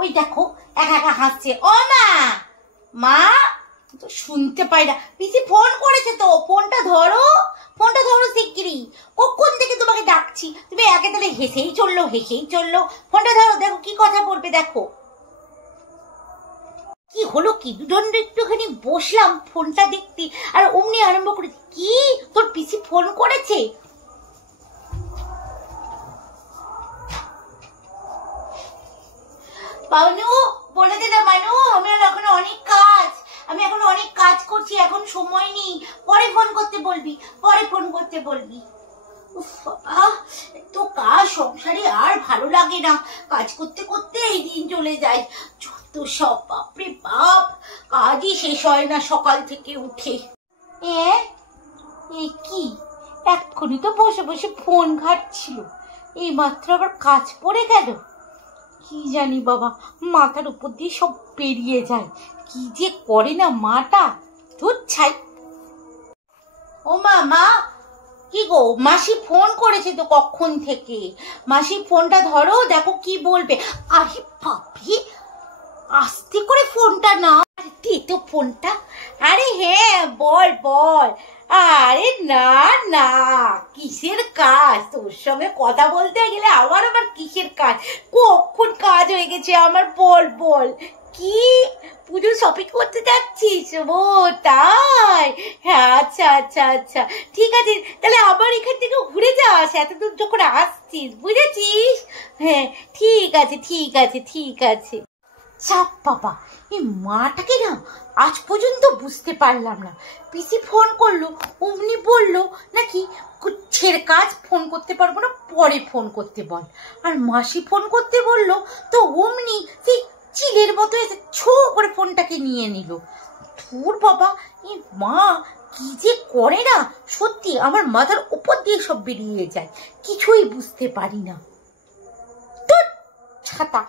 ওই দেখো একা একা হাসছে। ও মা, মা তো শুনতে পাই না। পিসি ফোন করেছে তো, ফোনটা ধরো, ফোনটা ধরো শিগগিরই। কখন থেকে তোমাকে ডাকছি, তুমি একে তাহলে হেসেই চললো। ফোনটা ধরো, দেখো কি কথা বলবে। দেখো কি হলো, কি দুদণ্ড একটুখানি বসলাম ফোনটা দেখতে, আর অমনি আরম্ভ করে, কি তোর পিসি ফোন করেছে? মানু বলে দে না মানু, আমি এখন অনেক কাজ করছি, এখন সময় নেই, পরে ফোন করতে বলবি। তো কাজ সংসারে আর ভালো লাগে না, কাজ করতে করতে এই দিন চলে যায়। যত সব, বাপরে বাপ, কাজই শেষ হয় না সকাল থেকে উঠে। কি এক্ষুনি তো বসে বসে ফোন ঘাটছিল, এই মাত্র আবার কাজ পড়ে গেল। কি জানি বাবা, মাথার উপর দিয়ে সব পেরিয়ে যায়, কি যে করে না মাটা, ধুর ছাই। ও মা, কি গো, মাসি ফোন করেছে তো কখন থেকে, মাসি ফোনটা ধরো, দেখো কি বলবে। আরে বাপরে, আস্তে করে ফোনটা না, দে তো ফোনটা। আরে হ্যাঁ বল। আরে না, কিসের কাজ? তোর সঙ্গে কথা বলতে গেলে আমার আবার কিসের কাজ? কখন কাজ হয়ে গেছে আমার, বল। কি পুজো শপিং করতে যাচ্ছিস? ও তাই, হ্যাঁ আচ্ছা, ঠিক আছে, তাহলে আবার এখান থেকে ঘুরে যাস, এতদূর যখন আসছিস, বুঝেছিস? হ্যাঁ ঠিক আছে। চাপ বাবা, এই মাটাকে না আজ পর্যন্ত বুঝতে পারলাম না। পিসি ফোন করলো, অমনি বললো নাকি কুচ্ছের কাজ, ফোন করতে পারবো না, পরে ফোন করতে বল। আর মাসি ফোন করতে বললো তো অমনি সেই চিলের মতো এসে ছো করে ফোনটাকে নিয়ে নিল। ধুর বাবা, এই মা কি যে করে না, সত্যি আমার মাথার উপর দিয়ে সব বেরিয়ে যায়, কিছুই বুঝতে পারি না। ছাতা।